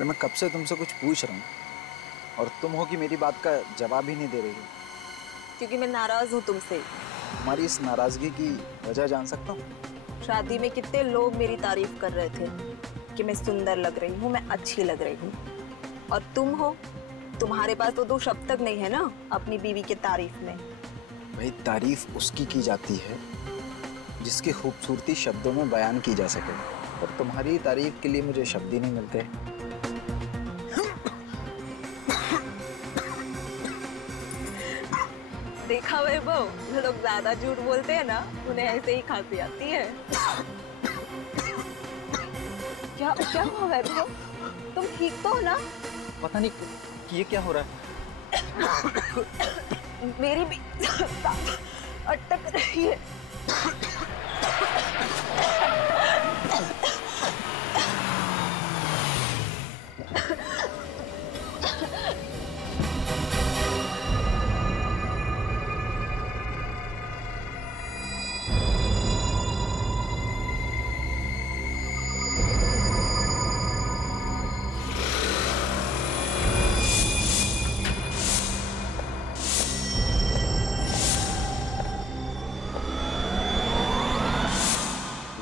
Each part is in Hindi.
मैं कब से तुमसे कुछ पूछ रहा हूँ और तुम हो कि मेरी बात का जवाब ही नहीं दे रही हो। क्योंकि मैं नाराज हूँ तुमसे। तुम्हारी इस नाराजगी की वजह जान सकता हूँ? शादी में कितने लोग मेरी तारीफ कर रहे थे कि मैं सुंदर लग रही हूँ, मैं अच्छी लग रही हूँ, और तुम हो, तुम्हारे पास तो 2 शब्द तक नहीं है ना अपनी बीवी के तारीफ में। भाई तारीफ उसकी की जाती है जिसकी खूबसूरती शब्दों में बयान की जा सके, और तुम्हारी तारीफ के लिए मुझे शब्द ही नहीं मिलते। देखा वैभव, जो लोग ज्यादा झूठ बोलते हैं ना उन्हें ऐसे ही खांसी आती है। क्या क्या हुआ वैभव, तुम ठीक तो हो ना? पता नहीं ये क्या हो रहा है। मेरी भी अटक रही है।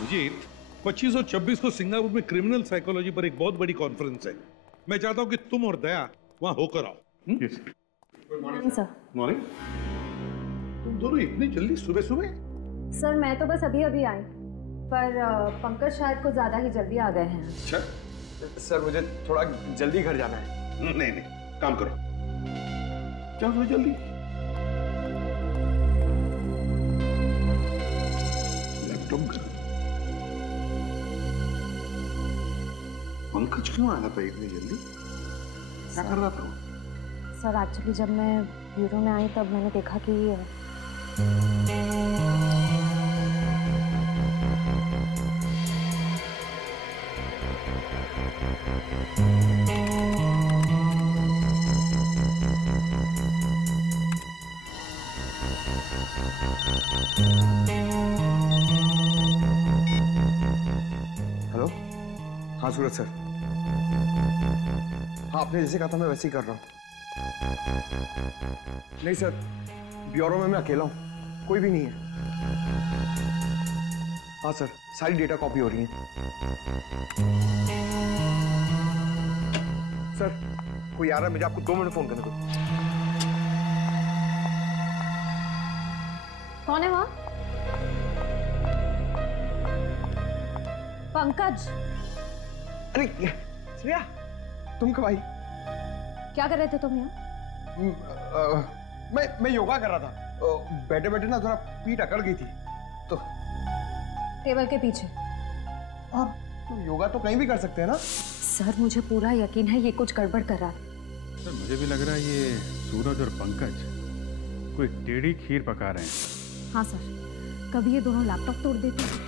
अभिजीत, 25 और 26 को सिंगापुर में क्रिमिनल साइकोलॉजी पर एक बहुत बड़ी कॉन्फ्रेंस है। मैं चाहता हूं कि तुम और दया वहां होकर आओ। Good morning sir. मॉर्निंग। तुम दोनों इतनी जल्दी सुबह सुबह? सर मैं तो बस अभी अभी आई, पर पंकज शायद कुछ ज्यादा ही जल्दी आ गए हैं। अच्छा सर मुझे थोड़ा जल्दी घर जाना है। नहीं नहीं, काम करो, जाओ थोड़ा जल्दी। लैपटॉप कर। पंकज क्यों आया था इतनी जल्दी? क्या कर रहा था वो? सर एक्चुअली जब मैं ब्यूरो में आई तब मैंने देखा कि हेलो, हाँ सूरज सर। हाँ आपने जैसे कहा था मैं वैसे ही कर रहा हूँ। नहीं सर, ब्यूरो में मैं अकेला हूँ, कोई भी नहीं है। हाँ सर, सारी डेटा कॉपी हो रही है। सर कोई आ रहा है, मुझे आपको 2 मिनट फोन करने को। कौन है वहां? पंकज। अरे श्रेया, तुम कब आई? क्या कर रहे थे तुम यहाँ? मैं योगा कर रहा था। बैठे बैठे ना थोड़ा पीठ अकड़ गई थी तो। टेबल के पीछे? आप तो योगा तो कहीं भी कर सकते हैं ना। सर मुझे पूरा यकीन है ये कुछ गड़बड़ कर रहा है। सर मुझे भी लग रहा है ये सूरज और पंकज कोई टेढ़ी खीर पका रहे हैं। हाँ सर, कभी ये दोनों लैपटॉप तोड़ देते हैं,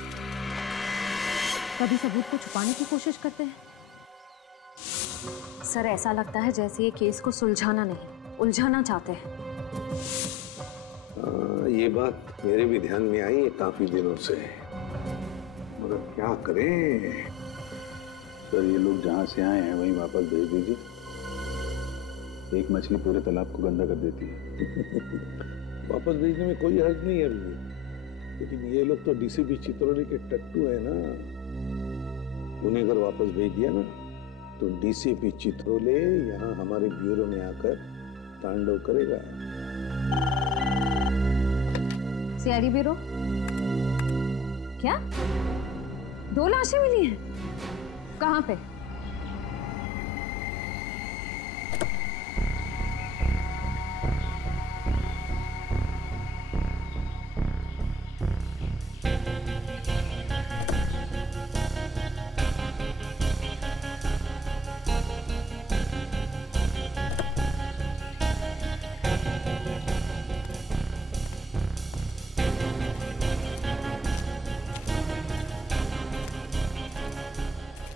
कभी सबूत को छुपाने की कोशिश करते हैं। सर ऐसा लगता है जैसे ये केस को सुलझाना नहीं उलझाना चाहते हैं। ये बात मेरे भी ध्यान में आई है काफी दिनों से, मगर क्या करें। सर ये लोग जहाँ से आए हैं वहीं वापस भेज दीजिए। एक मछली पूरे तालाब को गंदा कर देती है। वापस भेजने में कोई हर्ज नहीं है अभी, लेकिन ये लोग तो डीसीपी चित्रोली के टट्टू है ना। उन्हें अगर वापस भेज दिया ना तो डीसीपी चित्रोले यहाँ हमारे ब्यूरो में आकर तांडव करेगा। CID bureau? क्या 2 लाशें मिली हैं? कहाँ पे?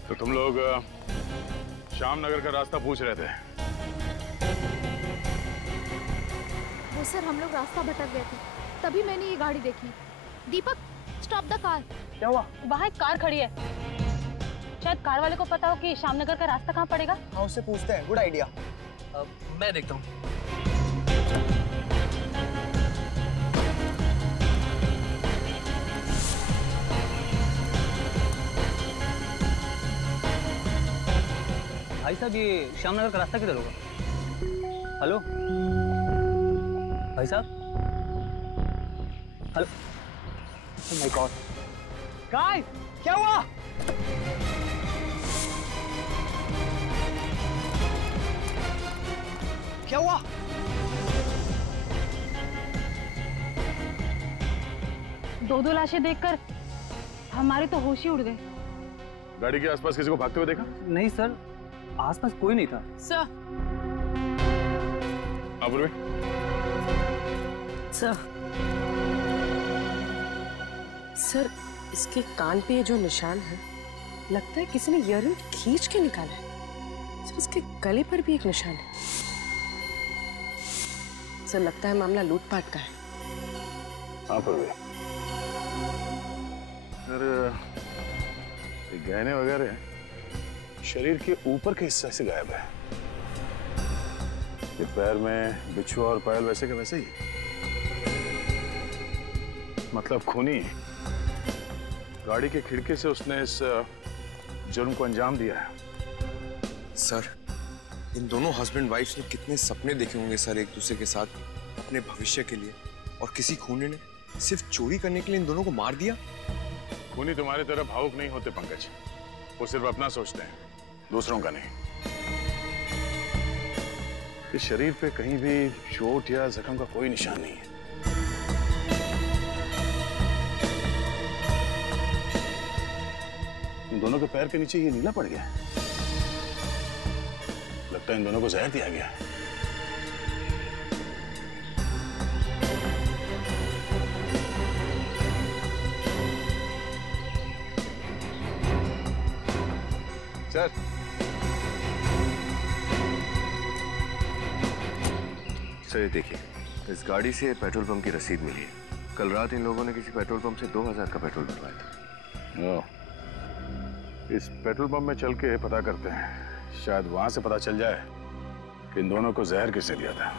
तो तुम लोग श्याम नगर का रास्ता पूछ रहे थे? वो सर हम लोग रास्ता भटक गए थे, तभी मैंने ये गाड़ी देखी। दीपक, स्टॉप द कार। क्या हुआ? वहाँ एक कार खड़ी है, शायद कार वाले को पता हो कि श्यामनगर का रास्ता कहाँ पड़ेगा। हाँ उससे पूछते हैं, गुड आइडिया। मैं देखता हूँ। भाई साहब ये श्यामनगर का रास्ता किधर होगा? हेलो भाई साहब, hello. Oh my God guys, क्या हुआ? क्या हुआ? दो लाशें देखकर हमारे तो होश ही उड़ गए। गाड़ी के आसपास किसी को भागते हुए देखा? नहीं सर, आसपास कोई नहीं था। सर अपूर्वी, सर इसके कान पे ये जो निशान है, लगता है किसी ने ईयररिंग खींच के निकाला है। सर इसके गले पर भी एक निशान है। सर लगता है मामला लूटपाट का है। हाँ अपूर्वी, सर ये गहने वगैरह शरीर के ऊपर के हिस्से से गायब है। ये पैर में बिच्छू और पायल वैसे के वैसे ही, मतलब खूनी। गाड़ी के खिड़की से उसने इस जुर्म को अंजाम दिया है। सर इन दोनों हस्बैंड वाइफ ने कितने सपने देखे होंगे सर एक दूसरे के साथ अपने भविष्य के लिए, और किसी खूनी ने सिर्फ चोरी करने के लिए इन दोनों को मार दिया। खूनी तुम्हारी तरह भावुक नहीं होते पंकज, वो सिर्फ अपना सोचते हैं, दूसरों का नहीं। इस शरीर पे कहीं भी चोट या जख्म का कोई निशान नहीं है। इन दोनों के पैर के नीचे ये नीला पड़ गया। लगता है इन दोनों को जहर दिया गया। सर सर ये देखिए, इस गाड़ी से पेट्रोल पंप की रसीद मिली है। कल रात इन लोगों ने किसी पेट्रोल पंप से 2000 का पेट्रोल भरवाया था। इस पेट्रोल पंप में चल के पता करते हैं, शायद वहां से पता चल जाए कि इन दोनों को जहर किसने दिया था।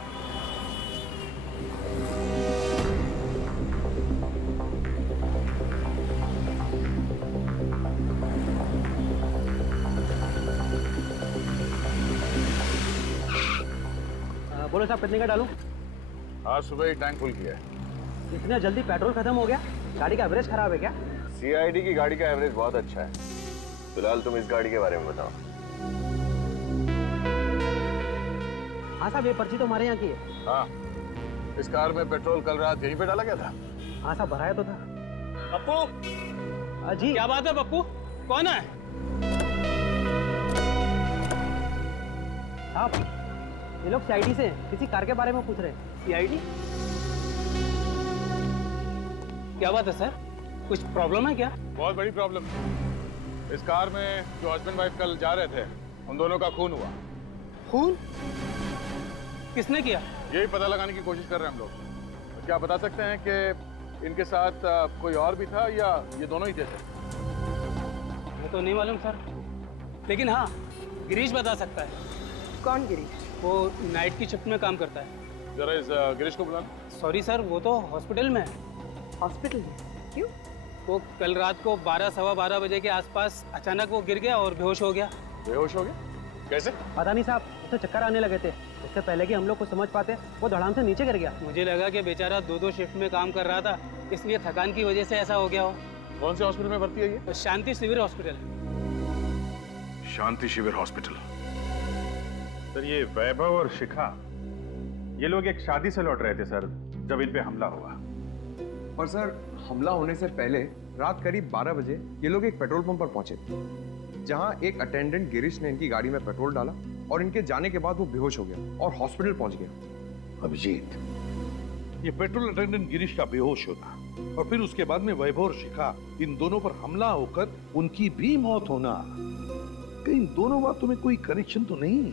बोलो साहब कितने का डालूं? आज सुबह ही टैंक फुल किया है। इतना जल्दी पेट्रोल खत्म हो गया? गाड़ी का एवरेज खराब है क्या? CID की गाड़ी का एवरेज बहुत अच्छा है। फिलहाल तुम इस गाड़ी के बारे में बताओ। हाँ साहब, ये पर्ची तो हमारे यहाँ की है। हाँ, इस कार में पेट्रोल कल रात यहीं पे डाला गया था। हाँ साहब, भराया तो था। पप्पू जी क्या बात है? पप्पू कौन है? साहब ये लोग CID से किसी कार के बारे में पूछ रहे हैं। CID? क्या बात है सर, कुछ प्रॉब्लम है क्या? बहुत बड़ी प्रॉब्लम। इस कार में जो हस्बैंड वाइफ कल जा रहे थे, उन दोनों का खून हुआ। खून? किसने किया? यही पता लगाने की कोशिश कर रहे हैं हम लोग। तो क्या बता सकते हैं कि इनके साथ कोई और भी था या ये दोनों ही थे? मुझे तो नहीं मालूम सर, लेकिन हाँ गिरीश बता सकता है। कौन गिरीश? वो नाइट की शिफ्ट में काम करता है। जरा इस गिरीश को बुलाना। सॉरी सर, वो तो हॉस्पिटल में है। हॉस्पिटल में? क्यों? वो कल रात को 12 सवा 12 बजे के आसपास अचानक वो गिर गया और बेहोश हो गया। बेहोश हो गया? कैसे? पता नहीं साहब, उसे चक्कर आने लगे थे। इससे पहले कि हम लोग को समझ पाते, वो धड़ाम से नीचे गिर गया। मुझे लगा कि बेचारा 2-2 शिफ्ट में काम कर रहा था, इसलिए थकान की वजह से ऐसा हो गया हो। कौन से हॉस्पिटल में भर्ती है ये? शांति शिविर हॉस्पिटल। शांति शिविर हॉस्पिटल। सर ये वैभव और शिखा, ये लोग एक शादी से लौट रहे थे सर, जब इन पे हमला हुआ। और सर हमला होने से पहले रात करीब 12 बजे ये लोग एक पेट्रोल पंप पर पहुंचे, जहां एक अटेंडेंट गिरीश ने इनकी गाड़ी में पेट्रोल डाला और इनके जाने के बाद वो बेहोश हो गया और हॉस्पिटल पहुंच गया। अभिजीत, ये पेट्रोल अटेंडेंट गिरीश का बेहोश होना और फिर उसके बाद में वैभव और शिखा, इन दोनों पर हमला होकर उनकी भी मौत होना, कहीं दोनों बातों में कोई कनेक्शन तो नहीं?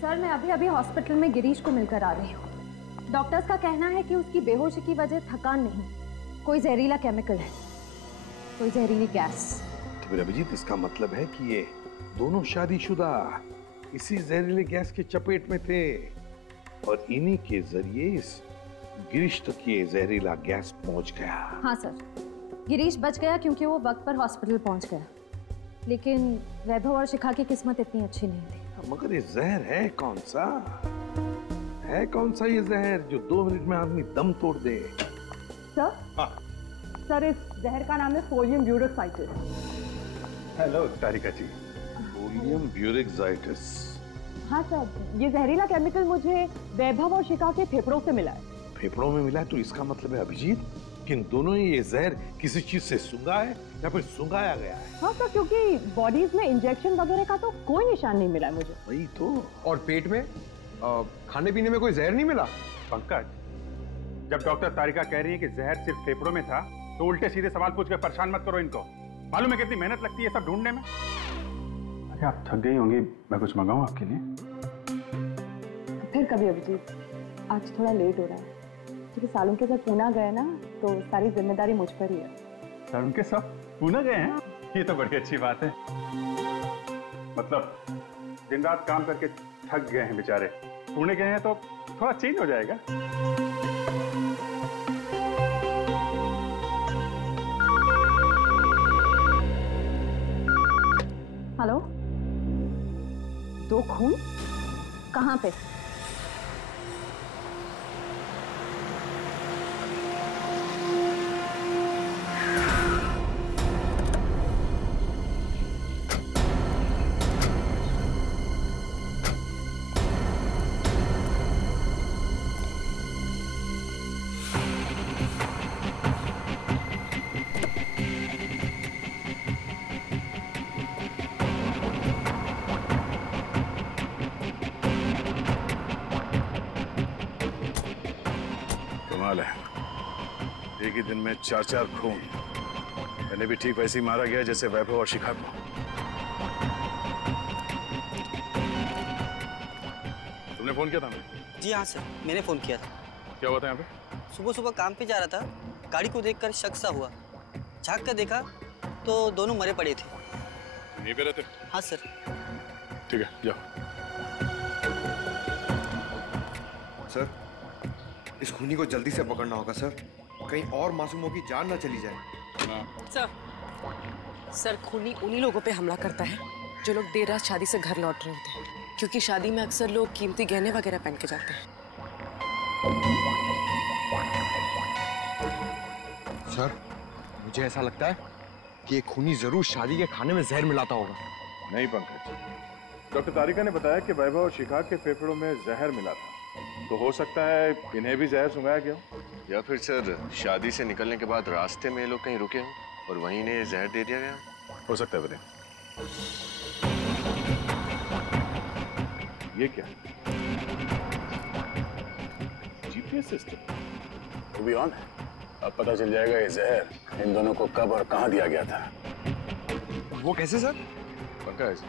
सर मैं अभी अभी हॉस्पिटल में गिरीश को मिलकर आ रही हूँ। डॉक्टर्स का कहना है कि उसकी बेहोशी की वजह थकान नहीं, कोई जहरीला केमिकल है, कोई जहरीली गैस। फिर अभिजीत इसका मतलब है कि ये दोनों शादीशुदा इसी जहरीले गैस की चपेट में थे और इन्हीं के जरिए इस गिरीश तक ये जहरीला गैस पहुंच गया। हाँ सर, गिरीश बच गया क्योंकि वो वक्त पर हॉस्पिटल पहुंच गया, लेकिन वैभव और शिखा की किस्मत इतनी अच्छी नहीं थी। मगर ये जहर है कौन सा? है कौन सा ये जहर जो 2 मिनट में आदमी दम तोड़ दे? सर, हाँ। सर इस जहर का नाम है सोडियम ब्यूरोक्साइटिस। हेलो तारिका जी। सोडियम ब्यूरोक्साइटिस। हाँ सर, ये जहरीला केमिकल मुझे वैभव और शिखा के फेफड़ों से मिला है। फेफड़ों में मिला है तो इसका मतलब है अभिजीत कि इन दोनों ही ये जहर किसी चीज से सूंघा है या फिर सूंघाया गया है। हाँ सर, क्योंकि बॉडीज में इंजेक्शन वगैरह का तो कोई निशान नहीं मिला मुझे। वही तो। और पेट में खाने पीने में कोई जहर नहीं मिला? पंकज, जब डॉक्टर तारिका कह रही है कि जहर सिर्फ फेफड़ों में था तो उल्टे सीधे सवाल पूछ कर परेशान मत करो इनको। मालूम है कितनी मेहनत लगती है सब ढूंढने में। अरे आप थक गई होंगी, मैं कुछ मंगाऊं आपके लिए? फिर कभी अभिजीत, आज थोड़ा लेट हो रहा है क्योंकि सालों के साथ पूना गए ना तो सारी जिम्मेदारी मुझ पर ही है। सालों के सब पूना गए हैं? ये तो बड़ी अच्छी बात है। मतलब दिन रात काम करके थक गए हैं बेचारे, पुणे गए हैं तो थोड़ा चेंज हो जाएगा। हेलो, 2 खून कहाँ पे? एक ही दिन में 4 खून। मैंने भी ठीक वैसे ही मारा गया जैसे वैभव और शिखा को। तुमने फोन किया था हमें? जी हाँ सर, मैंने फोन किया था। क्या हुआ था यहाँ पे? सुबह सुबह काम पे जा रहा था, गाड़ी को देखकर शक सा हुआ। झाँक कर देखा तो दोनों मरे पड़े थे। यहीं पे रहते? हाँ सर। ठीक है, जाओ। सर, इस खूनी को जल्दी से पकड़ना होगा सर, कहीं और मासूमों की जान ना चली जाए। सर खूनी उन्हीं लोगों पे हमला करता है जो लोग देर रात शादी से घर लौट रहे होते हैं, क्योंकि शादी में अक्सर लोग कीमती गहने वगैरह पहन के जाते हैं। सर, मुझे ऐसा लगता है कि ये खूनी जरूर शादी के खाने में जहर मिलाता होगा। नहीं पंकज, डॉक्टर तारिका ने बताया कि वैभव और शिखा के फेफड़ों में जहर मिला था, तो हो सकता है इन्हें भी जहर सुंघाया गया हो। या फिर सर शादी से निकलने के बाद रास्ते में लोग कहीं रुके हों और वहीं इन्हें जहर दे दिया गया हो सकता है। ये क्या? जीपीएस सिस्टम वो भी ऑन है। अब पता चल जाएगा ये जहर इन दोनों को कब और कहां दिया गया था। वो कैसे सर? पंकज,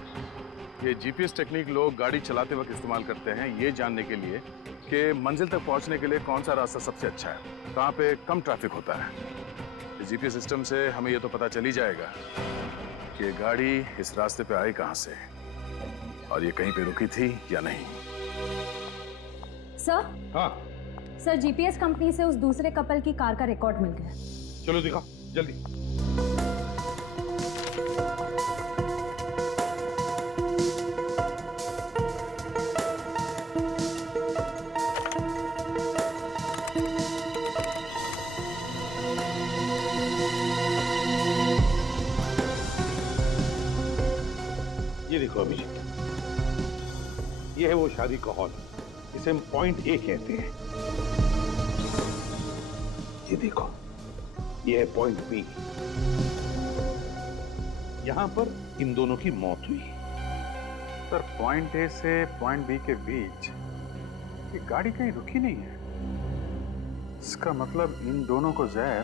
ये जीपीएस टेक्निक लोग गाड़ी चलाते वक्त इस्तेमाल करते हैं ये जानने के लिए कि मंजिल तक पहुंचने के लिए कौन सा रास्ता सबसे अच्छा है, कहां पे कम ट्रैफिक होता है। इस जीपीएस सिस्टम से हमें ये तो पता चल ही जाएगा कि ये गाड़ी इस रास्ते पे आई कहां से और ये कहीं पे रुकी थी या नहीं। सर? हाँ सर, जीपीएस कंपनी से उस दूसरे कपल की कार का रिकॉर्ड मिल गया। चलो दिखाओ जल्दी। ये देखो अभिजीत, ये है वो शादी का हॉल, इसे हम पॉइंट ए कहते हैं। ये देखो, ये है पॉइंट बी, यहां पर इन दोनों की मौत हुई। सर पॉइंट ए से पॉइंट बी के बीच ये गाड़ी कहीं रुकी नहीं है। इसका मतलब इन दोनों को जहर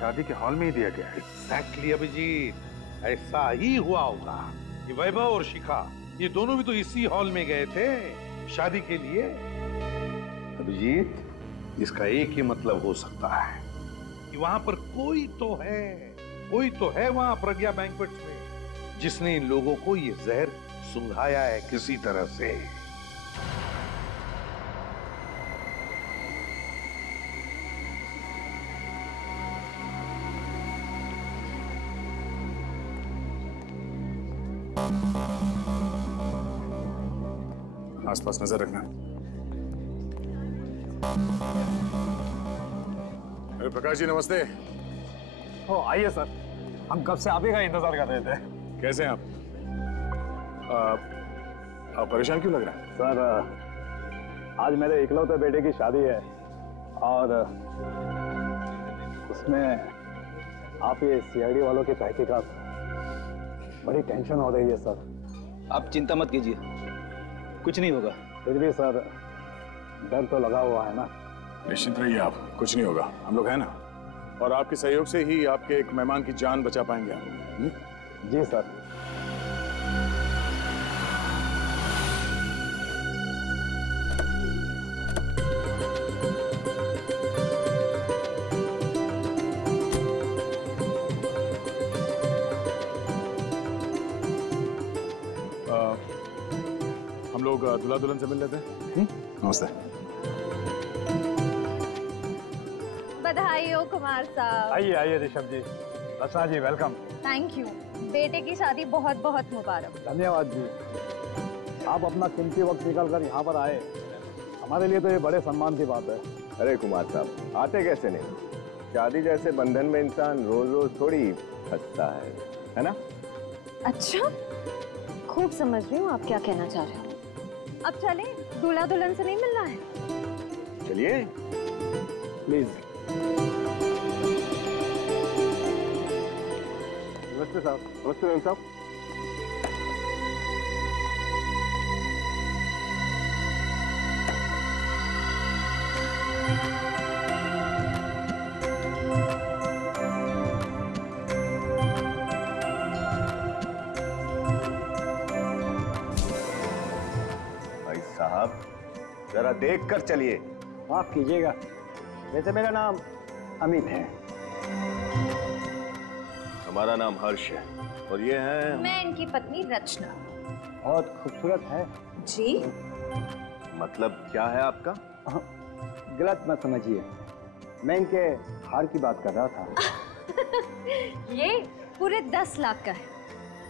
शादी के हॉल में ही दिया गया है। एग्जैक्टली अभिजीत, ऐसा ही हुआ होगा। ये वैभव और शिखा ये दोनों भी तो इसी हॉल में गए थे शादी के लिए। अभिजीत, इसका एक ही मतलब हो सकता है कि वहां पर कोई तो है कोई तो है वहां प्रज्ञा बैंक्वेट्स में जिसने इन लोगों को ये जहर सुंघाया है किसी तरह से। आसपास नजर रखना। अरे प्रकाश जी नमस्ते। ओ आइए सर, हम कब से आप ही का इंतजार कर रहे थे। कैसे हैं आप? आप परेशान क्यों लग रहा है? सर आज मेरे इकलौते बेटे की शादी है और उसमें आप ये सीआईडी वालों की तहकीकात, बड़ी टेंशन हो रही है सर। आप चिंता मत कीजिए, कुछ नहीं होगा। फिर भी सर डर तो लगा हुआ है ना। निश्चिंत रहिए आप, कुछ नहीं होगा, हम लोग हैं ना। और आपके सहयोग से ही आपके एक मेहमान की जान बचा पाएंगे हम। जी सर। हम लोग दूल्हा दुल्हन से मिल लेते हैं। नमस्ते। बधाई हो कुमार साहब। आइए आइए ऋषभ जी। रचना जी वेलकम। Thank you. बेटे की शादी बहुत बहुत मुबारक। धन्यवाद जी, आप अपना कीमती वक्त निकाल कर यहाँ पर आए, हमारे लिए तो ये बड़े सम्मान की बात है। अरे कुमार साहब आते कैसे नहीं, शादी जैसे बंधन में इंसान रोज रोज थोड़ी फंसता है ना? अच्छा, खूब समझ रही हूँ आप क्या कहना चाह रहे हो। अब चले, दूल्हा दुल्हन से नहीं मिलना है? चलिए प्लीज। नमस्ते साहब। नमस्ते मैम साहब। भाई साहब जरा देख कर चलिए। माफ कीजिएगा, वैसे मेरा नाम अमित है। हमारा नाम हर्ष है और ये है मैं इनकी पत्नी रचना। बहुत खूबसूरत है जी। मतलब क्या है आपका? गलत मत समझिए, मैं इनके हार की बात कर रहा था। ये पूरे 10 लाख का है।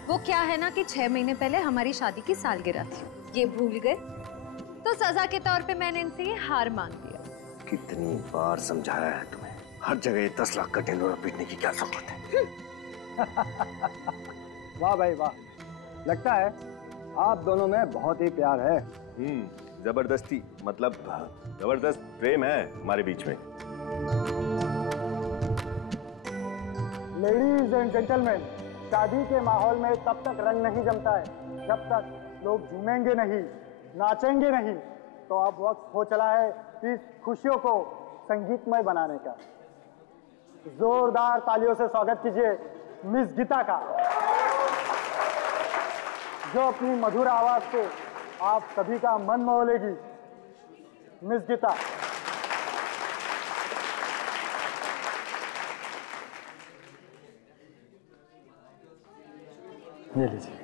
वो क्या है ना कि 6 महीने पहले हमारी शादी की सालगिरह थी, ये भूल गए तो सजा के तौर पे मैंने इनसे ये हार मांग लिया। कितनी बार समझाया है तुम्हें, हर जगह ये 10 लाख का ढिंढोरा पीटने की क्या जरूरत है? वाह भाई वाह, लगता है आप दोनों में बहुत ही प्यार है। जबरदस्ती मतलब जबरदस्त प्रेम है हमारे बीच में। लेडीज एंड जेंटलमैन, शादी के माहौल में तब तक रंग नहीं जमता है जब तक लोग झूमेंगे नहीं, नाचेंगे नहीं। तो अब वक्त हो चला है इस खुशियों को संगीतमय बनाने का। जोरदार तालियों से स्वागत कीजिए मिस गीता का, जो अपनी मधुर आवाज से आप सभी का मन मोह लेगी। मिस गीता। ये लीजिए।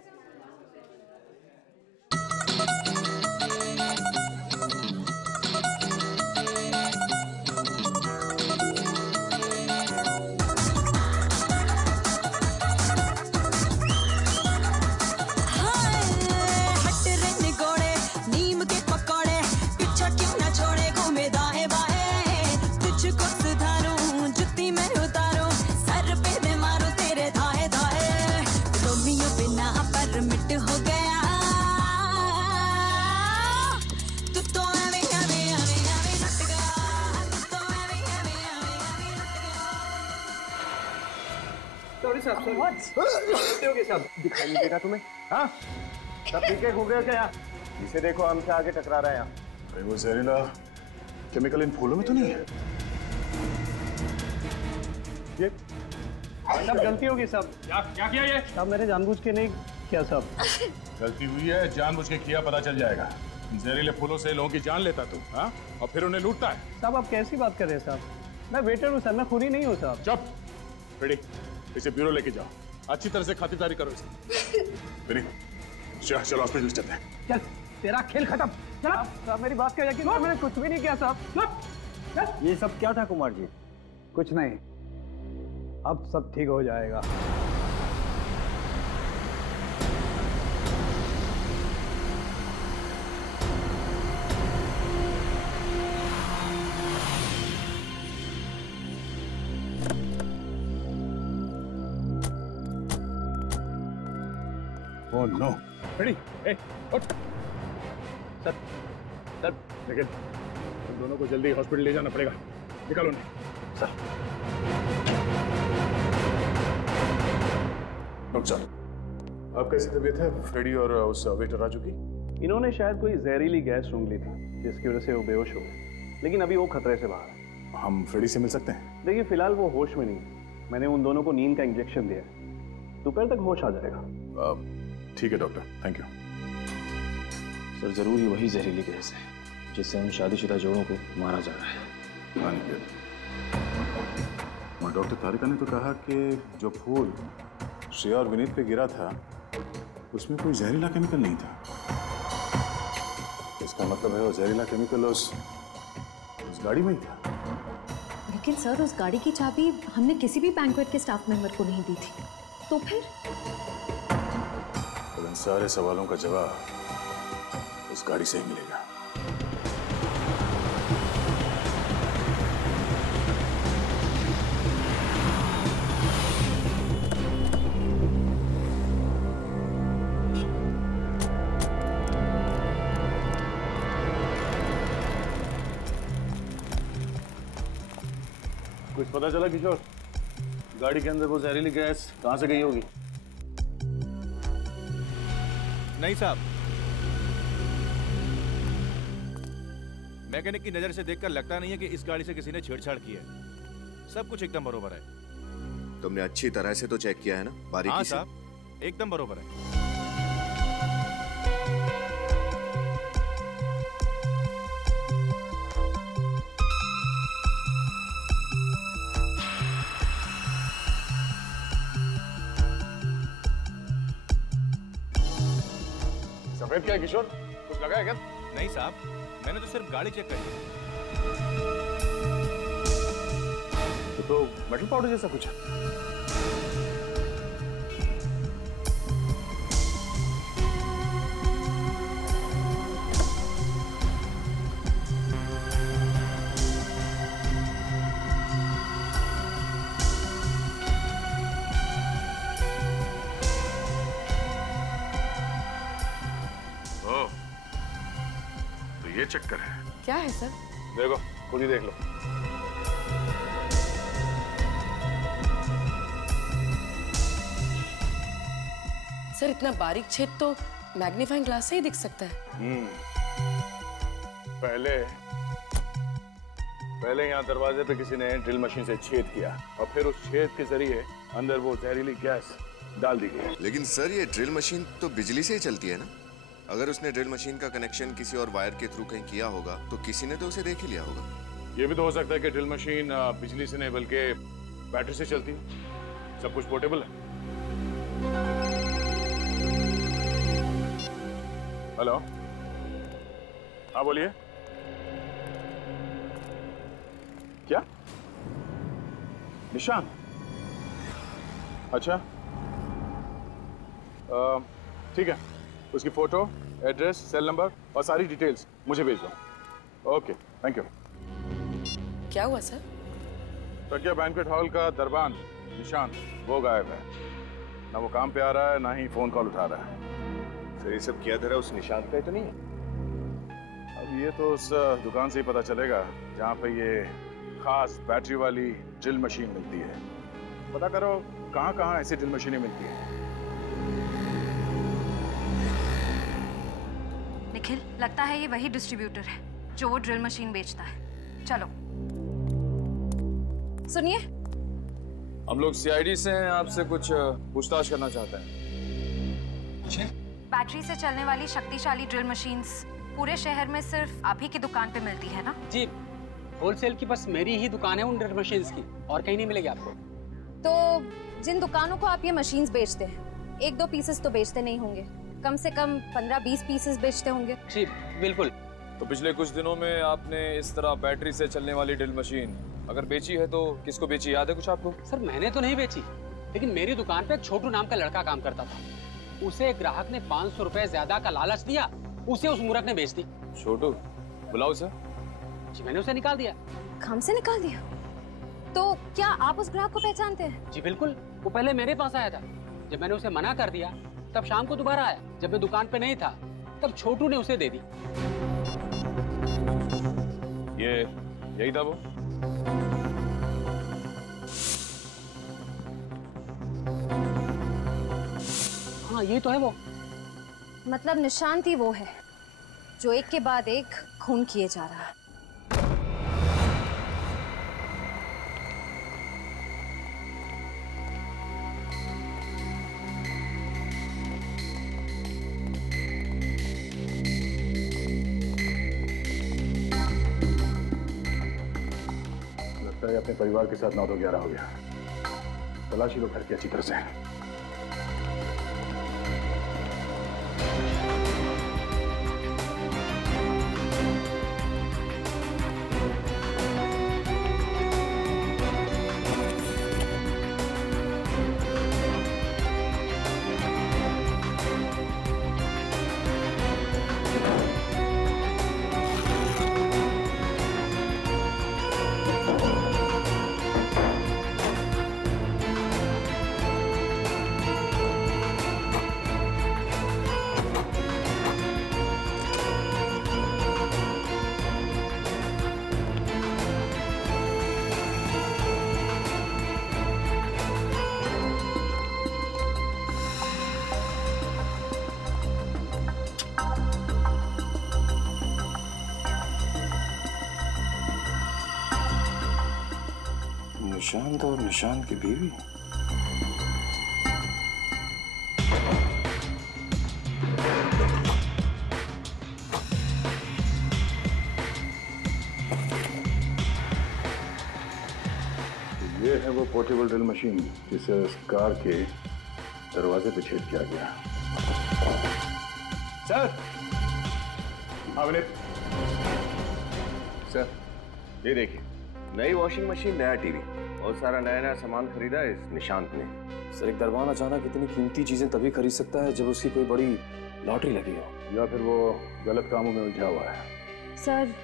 दिखाई नहीं देगा तुम्हें? हाँ सब ठीक है, घूम रहे हो क्या यहाँ? इसे देखो हमसे आगे टकरा रहा है यहाँ। अरे वो जहरीला केमिकल इन फूलों में तो नहीं है? ये सब गलती होगी सब। क्या किया ये? सब मैंने जानबूझ के नहीं किया सब। गलती हुई है, जानबूझ के किया पता चल जाएगा। जहरीले फूलों से लोगों की जान लेता तू, हाँ? और फिर उन्हें लूटता है। साहब आप कैसी बात कर रहे हैं साहब? मैं वेटर हूँ सर, मैं खुद ही नहीं हूँ साहब। चुप। रेडी, इसे ब्यूरो लेके जाओ, अच्छी तरह से खातिरदारी करो इसे। विनीत चलो हॉस्पिटल चलते हैं। चल तेरा खेल खत्म। चल साहब मेरी बात का यकीन करो, मैंने कुछ भी नहीं किया साहब। ये सब क्या था कुमार जी? कुछ नहीं, अब सब ठीक हो जाएगा। Oh no! Ready? Hey, उठ! सर, लेकिन तुम दोनों को जल्दी हॉस्पिटल ले जाना पड़ेगा। निकालो उन्हें। सर। डॉक्टर साहब, आप कैसी तबीयत है फ्रेडी और उस वेटर राजू की? इन्होंने शायद कोई जहरीली गैस सूंघ ली थी, जिसकी वजह से वो बेहोश हो गए, लेकिन अभी वो खतरे से बाहर है। हम फ्रेडी से मिल सकते हैं? देखिए फिलहाल वो होश में नहीं है। मैंने उन दोनों को नींद का इंजेक्शन दिया है, दोपहर तक होश आ जाएगा। ठीक है डॉक्टर, थैंक यू। सर जरूर ही वही जहरीली गैस है जिससे उन शादीशुदा जोड़ों को मारा जा रहा है। और डॉक्टर तारिका ने तो कहा कि जो फूल श्रेया और विनीत पे गिरा था उसमें कोई जहरीला केमिकल नहीं था। इसका मतलब है वो जहरीला केमिकल उस गाड़ी में ही था। लेकिन सर उस गाड़ी की चाबी हमने किसी भी बैंक्वेट के स्टाफ मेंबर को नहीं दी थी, तो फिर इन सारे सवालों का जवाब उस गाड़ी से ही मिलेगा। कुछ पता चला किशोर? गाड़ी के अंदर वो जहरीली गैस कहां से गई होगी? नहीं साहब, मैकेनिक की नजर से देखकर लगता नहीं है कि इस गाड़ी से किसी ने छेड़छाड़ की है। सब कुछ एकदम बरोबर है। तुमने अच्छी तरह से तो चेक किया है ना, बारीकी हाँ से? साहब, एकदम बरोबर है। सफेद क्या है किशोर? कुछ लगा है क्या? नहीं साहब, मैंने तो सिर्फ गाड़ी चेक करी। तो मेटल पाउडर जैसा कुछ है। ये चक्कर है। क्या है सर? देखो, खुद ही देख लो। सर इतना बारीक छेद तो मैग्नीफाइंग ग्लास से ही दिख सकता है। पहले यहाँ दरवाजे पे किसी ने ड्रिल मशीन से छेद किया और फिर उस छेद के जरिए अंदर वो जहरीली गैस डाल दी गई। लेकिन सर ये ड्रिल मशीन तो बिजली से ही चलती है ना? अगर उसने ड्रिल मशीन का कनेक्शन किसी और वायर के थ्रू कहीं किया होगा तो किसी ने तो उसे देख ही लिया होगा। ये भी तो हो सकता है कि ड्रिल मशीन बिजली से नहीं बल्कि बैटरी से चलती है। सब कुछ पोर्टेबल है। हेलो, हाँ बोलिए। क्या? निशान? अच्छा, ठीक है, उसकी फोटो, एड्रेस, सेल नंबर और सारी डिटेल्स मुझे भेज दो। Okay, thank you. क्या हुआ सर? प्रज्ञा बैंक्वेट हॉल का दरबान निशान वो गायब है। ना वो काम पे आ रहा है, ना ही फोन कॉल उठा रहा है। फिर ये सब किया धरा उस निशान पे तो नहीं है? अब ये तो उस दुकान से ही पता चलेगा जहाँ पे ये खास बैटरी वाली ड्रिल मशीन मिलती है। पता करो कहाँ ऐसी ड्रिल मशीनें मिलती हैं। निखिल, लगता है ये वही डिस्ट्रीब्यूटर है जो वो ड्रिल मशीन बेचता है। चलो सुनिए, हम लोग सीआईडी से हैं, आपसे कुछ पूछताछ करना चाहते हैं। बैटरी से चलने वाली शक्तिशाली ड्रिल मशीन्स पूरे शहर में सिर्फ आप ही की दुकान पे मिलती है ना? जी, होलसेल की बस मेरी ही दुकान है उन ड्रिल मशीन्स की, और कहीं नहीं मिलेगी आपको। तो जिन दुकानों को आप ये मशीन्स बेचते हैं, 1-2 पीसेस तो बेचते नहीं होंगे, कम से कम 15-20 पीसेस बेचते होंगे। जी बिल्कुल। तो पिछले कुछ दिनों में आपने इस तरह बैटरी से चलने वाली ड्रिल मशीन अगर बेची है तो किसको बेची, याद है कुछ आपको? सर मैंने तो नहीं बेची, लेकिन मेरी दुकान पे एक छोटू नाम का लड़का काम करता था। उसे एक ग्राहक ने 500 रुपए ज्यादा का लालच दिया, उसे उस मूर्ख ने बेच दी। छोटू, बुलाओ उसे। जी मैंने उसे निकाल दिया। काम से निकाल दिया? तो क्या आप उस ग्राहक को पहचानते हैं? जी बिल्कुल, वो पहले मेरे पास आया था। जब मैंने उसे मना कर दिया तब शाम को दोबारा आया। जब मैं दुकान पे नहीं था तब छोटू ने उसे दे दी। ये यही था वो? हाँ ये तो है वो। मतलब निशान ही वो है जो एक के बाद एक खून किए जा रहा है। लगता है अपने परिवार के साथ 9-11 हो गया। तलाशी लो घर की अच्छी तरह से। निशांत और निशांत की बीवी। ये है वो पोर्टेबल ड्रिल मशीन जिसे उस कार के दरवाजे पे छेद किया गया। सर। हाँ विनीत। सर ये देखिए, नई वॉशिंग मशीन, नया टीवी, बहुत सारा नया नया सामान खरीदा है इस निशांत ने। सर एक दरबान अचानक इतनी कीमती चीजें तभी खरीद सकता है जब उसकी कोई बड़ी लॉटरी लगी हो, या फिर वो गलत कामों में उलझा हुआ है। सर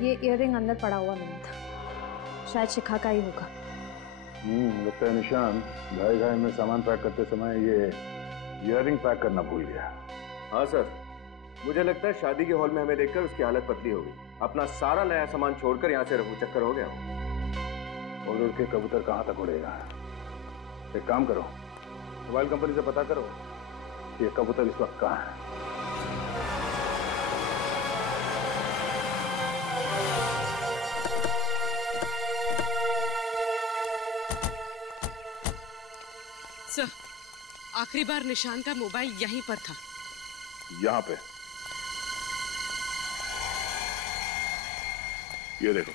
ये इयररिंग अंदर पड़ा हुआ मिला था, शायद शिखा का ही होगा। लगता है निशान घाई में सामान पैक करते समय ये इयररिंग पैक करना भूल गया। हाँ सर, मुझे लगता है शादी के हॉल में हमें देखकर उसकी हालत पतली हो गई। अपना सारा नया सामान छोड़कर यहाँ से रफू चक्कर हो गया। और उड़ के कबूतर कहाँ तक उड़ेगा? एक काम करो, मोबाइल कंपनी से पता करो कि ये कबूतर इस वक्त कहाँ है। सर, आखिरी बार निशान का मोबाइल यहीं पर था। यहाँ पे ये देखो।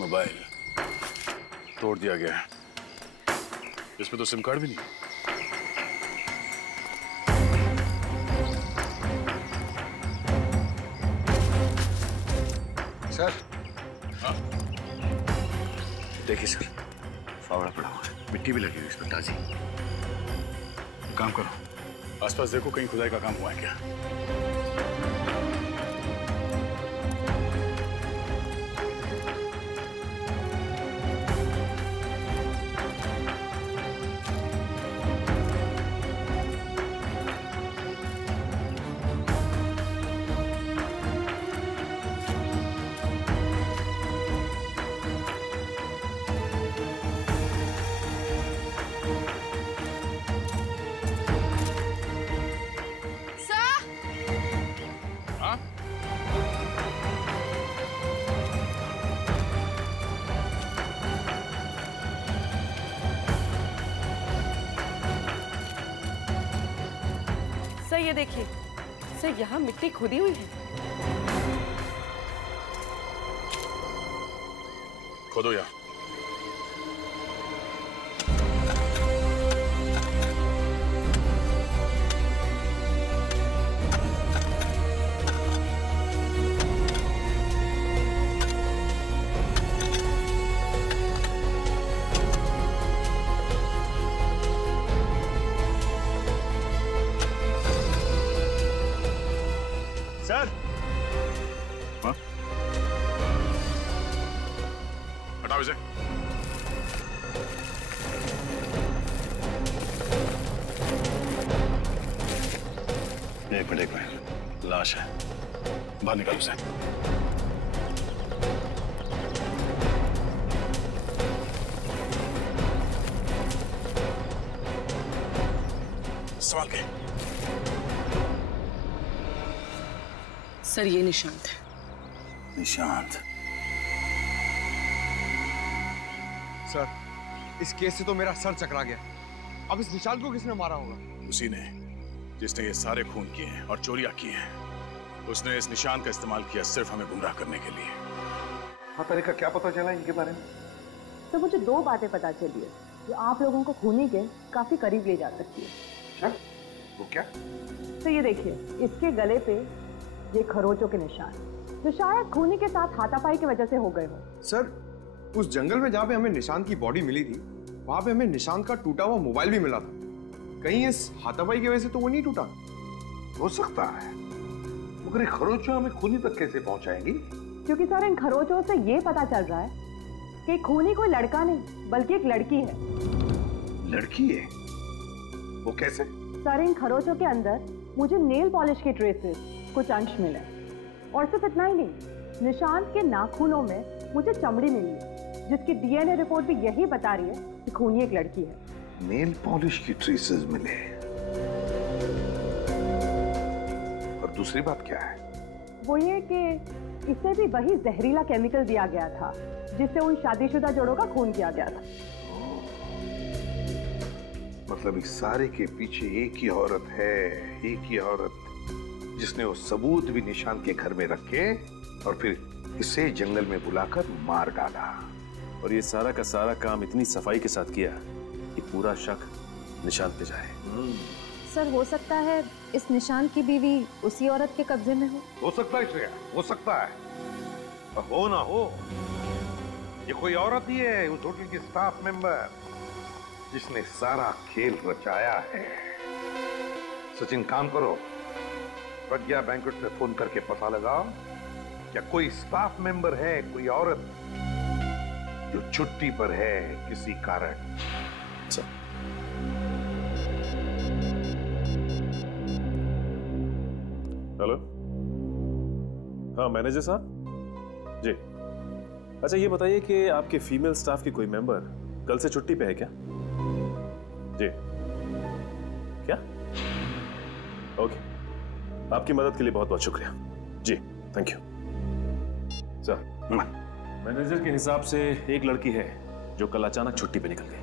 मोबाइल तोड़ दिया गया है, इसमें तो सिम कार्ड भी नहीं। सर। हाँ देखिए सर, फावड़ा पड़ा हुआ है, मिट्टी भी लगी हुई इसमें ताजी। काम करो, आसपास देखो कहीं खुदाई का काम हुआ है क्या। सर ये देखिए, सर यहाँ मिट्टी खुदी हुई है। खोदो यहाँ। सर, हटाओ इसे। एक मिनट, लाश है, बाहर निकालो उसे। संभाल के। सर, ये निशांत है। निशांत? सर, इस केस से तो मेरा सर चकरा गया। अब इस निशांत को किसने मारा होगा? उसी ने जिसने ये सारे खून किए हैं और चोरियां की हैं। उसने इस निशान का इस्तेमाल किया सिर्फ हमें गुमराह करने के लिए। हाँ, तारिका, क्या पता चला इनके बारे में? तो मुझे 2 बातें पता चली है जो आप लोगों को खूनी के काफी करीब ले जा सकती है। क्या? वो क्या? तो ये देखिए, इसके गले पे ये खरोचों के निशान जो शायद खूनी के साथ हाथापाई की वजह से हो गए हो। सर, उस जंगल में जहाँ पे हमें निशांत की बॉडी मिली थी, वहां पे हमें निशांत का टूटा हुआ मोबाइल भी मिला था। कहीं इस हाथापाई की वजह से तो वो नहीं टूटा? हो सकता है, मगर ये खरोचों हमें खूनी तक कैसे पहुंचाएंगी? क्योंकि सर, इन खरोचों से ये पता चल रहा है कि खूनी कोई लड़का नहीं बल्कि एक लड़की है। लड़की है? वो कैसे? सर, इन खरोचों के अंदर मुझे नेल पॉलिश के ट्रेसेस, कुछ अंश मिले, और सिर्फ इतना ही नहीं, निशांत के नाखूनों में मुझे चमड़ी मिली है जिसकी डीएनए रिपोर्ट भी यही बता रही है कि खूनी एक लड़की है। नेल पॉलिश की ट्रेसेस मिले, और दूसरी बात क्या है? वो ये कि इसे भी वही जहरीला केमिकल दिया गया था जिससे उन शादीशुदा जोड़ों का खून किया गया था। मतलब इस सारे के पीछे एक ही औरत है, एक ही औरत जिसने वो सबूत भी निशांत के घर में रखे और फिर इसे जंगल में बुलाकर मार डाला। और ये सारा का सारा काम इतनी सफाई के साथ किया कि पूरा शक निशांत पे जाए। सर, हो सकता है इस निशांत की बीवी उसी औरत के कब्जे में हो सकता है श्रेया, हो सकता है, पर हो ना हो, ये कोई औरत ही है, उस होटल की स्टाफ मेंबर जिसने सारा खेल रचाया है। सचिन, काम करो, प्रज्ञा बैंक्वेट पे फोन करके पता लगाओ क्या कोई स्टाफ मेंबर है, कोई औरत जो छुट्टी पर है किसी कारण। हेलो, हाँ मैनेजर साहब जी। अच्छा, ये बताइए कि आपके फीमेल स्टाफ की कोई मेंबर कल से छुट्टी पे है क्या? जी, क्या? ओके, आपकी मदद के लिए बहुत बहुत शुक्रिया जी, थैंक यू सर। मैनेजर के हिसाब से एक लड़की है जो कल अचानक छुट्टी पे निकल गई।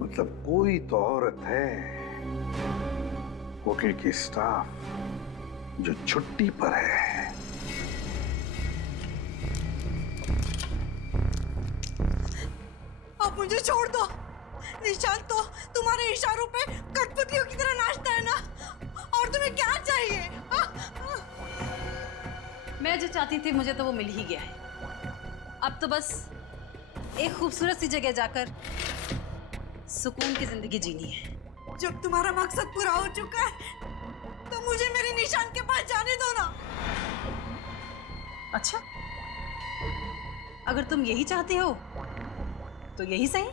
मतलब कोई तो औरत है होटल की स्टाफ जो छुट्टी पर है। अब मुझे छोड़ दो। निशांत तो तुम्हारे इशारों पे कठपुतलियों की तरह नाचता है ना, और तुम्हें क्या चाहिए? मैं जो चाहती थी मुझे तो वो मिल ही गया है। अब तो बस एक खूबसूरत सी जगह जाकर सुकून की जिंदगी जीनी है। जब तुम्हारा मकसद पूरा हो चुका है तो मुझे मेरे निशांत के पास जाने दो ना। अच्छा, अगर तुम यही चाहती हो तो यही सही।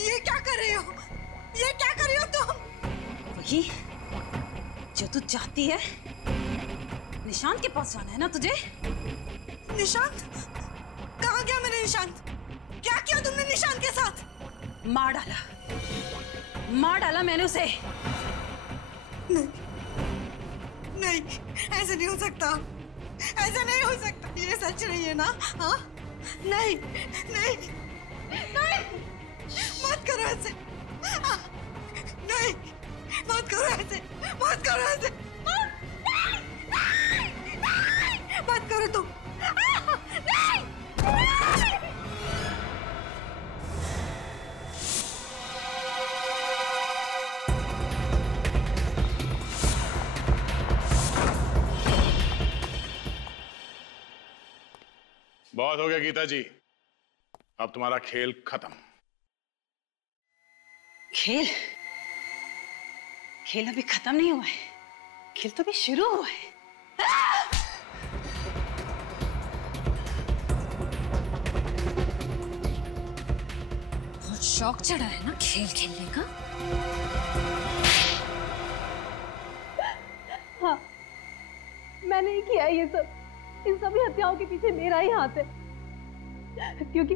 ये क्या कर रही हो? ये क्या कर रही हो तुम? वही जो तू चाहती है। निशांत के पास जाना है ना तुझे? निशांत? कहाँ गया मेरा निशांत? क्या किया तुमने निशांत के साथ? मार डाला मैंने उसे। नहीं, ऐसा नहीं हो सकता, ऐसा नहीं हो सकता। ये सच नहीं है ना? हाँ? नहीं, नहीं, नहीं, मत करो ऐसे। नहीं, मत करो ऐसे, मत करो ऐसे, मत करो तुम। नहीं, बहुत हो गया गीता जी, अब तुम्हारा खेल खत्म। खेल? खेल अभी खत्म नहीं हुआ है, खेल तो अभी शुरू हुआ है। बहुत शौक चढ़ा है ना खेल खेलने का। हाँ, मैंने ही किया ये सब। इन सभी हत्याओं के पीछे मेरा ही हाथ है, क्योंकि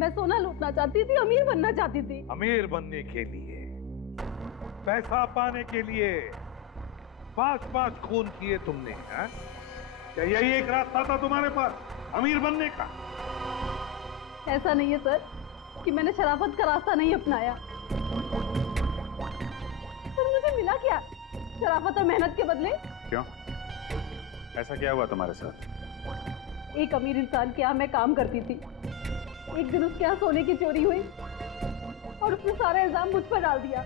मैं सोना लूटना चाहती थी, अमीर बनना चाहती थी। अमीर बनने के लिए, पैसा पाने के लिए 5-5 खून किए तुमने, हैं? क्या यही एक रास्ता था तुम्हारे पास अमीर बनने का? ऐसा नहीं है सर कि मैंने शराफत का रास्ता नहीं अपनाया, पर मुझे मिला क्या शराफत और मेहनत के बदले? क्यों? ऐसा क्या हुआ तुम्हारे साथ? एक अमीर इंसान के यहाँ मैं काम करती थी। एक दिन उसके यहाँ सोने की चोरी हुई और उसने सारा इल्जाम मुझ पर डाल दिया।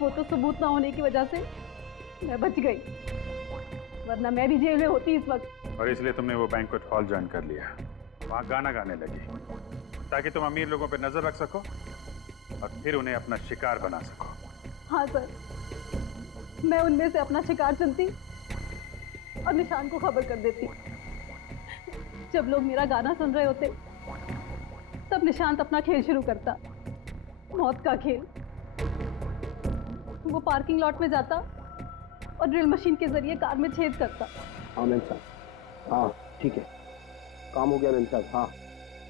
वो तो सबूत ना होने की वजह से मैं बच गई, वरना मैं भी जेल में होती इस वक्त। और इसलिए तुमने वो बैंक्वेट हॉल ज्वाइन कर लिया, वहां गाना गाने लगी, ताकि तुम अमीर लोगों पर नजर रख सको और फिर उन्हें अपना शिकार बना सको। हाँ सर, मैं उनमें से अपना शिकार चुनती और निशान को खबर कर देती। जब लोग मेरा गाना सुन रहे होते तब निशांत अपना खेल शुरू करता, मौत का खेल। वो पार्किंग लॉट में जाता और ड्रिल मशीन के जरिए कार में छेद करता। हाँ मैम साहब, हाँ ठीक है, काम हो गया मैम साहब। हाँ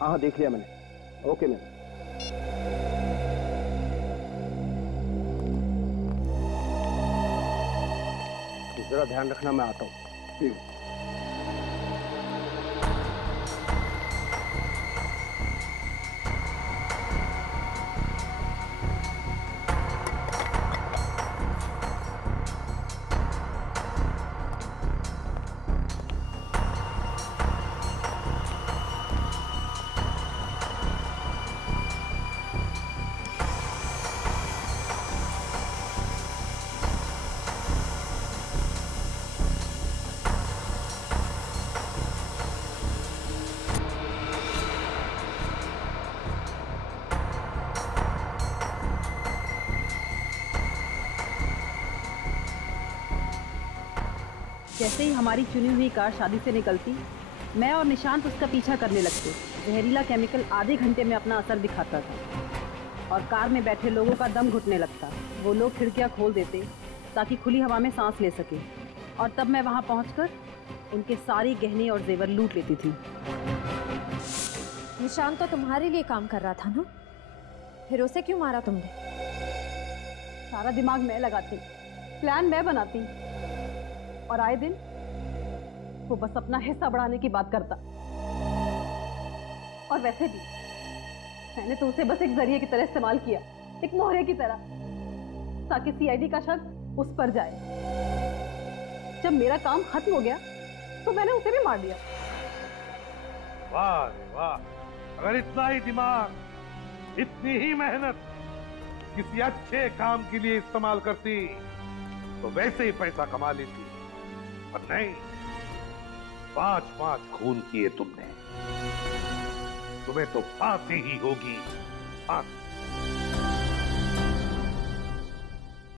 हाँ हाँ, देख लिया मैंने। Okay ma'am. जरा ध्यान रखना, मैं आता हूँ। ठीक है। जैसे ही हमारी चुनी हुई कार शादी से निकलती, मैं और निशांत उसका पीछा करने लगते। जहरीला केमिकल आधे घंटे में अपना असर दिखाता था और कार में बैठे लोगों का दम घुटने लगता। वो लोग खिड़कियां खोल देते ताकि खुली हवा में सांस ले सके, और तब मैं वहां पहुंचकर उनके सारे गहने और जेवर लूट लेती थी। निशांत तो तुम्हारे लिए काम कर रहा था ना, फिर उसे क्यों मारा तुमने? सारा दिमाग मैं लगाती, प्लान मैं बनाती, और आए दिन वो बस अपना हिस्सा बढ़ाने की बात करता। और वैसे भी मैंने तो उसे बस एक जरिए की तरह इस्तेमाल किया, एक मोहरे की तरह, ताकि सीआईडी का शक उस पर जाए। जब मेरा काम खत्म हो गया तो मैंने उसे भी मार दिया। वाह रे वाह, अगर इतना ही दिमाग, इतनी ही मेहनत किसी अच्छे काम के लिए इस्तेमाल करती तो वैसे ही पैसा कमा लेती, पर नहीं। 5-5 खून किए तुमने, तुम्हें तो फांसी ही होगी, फांसी।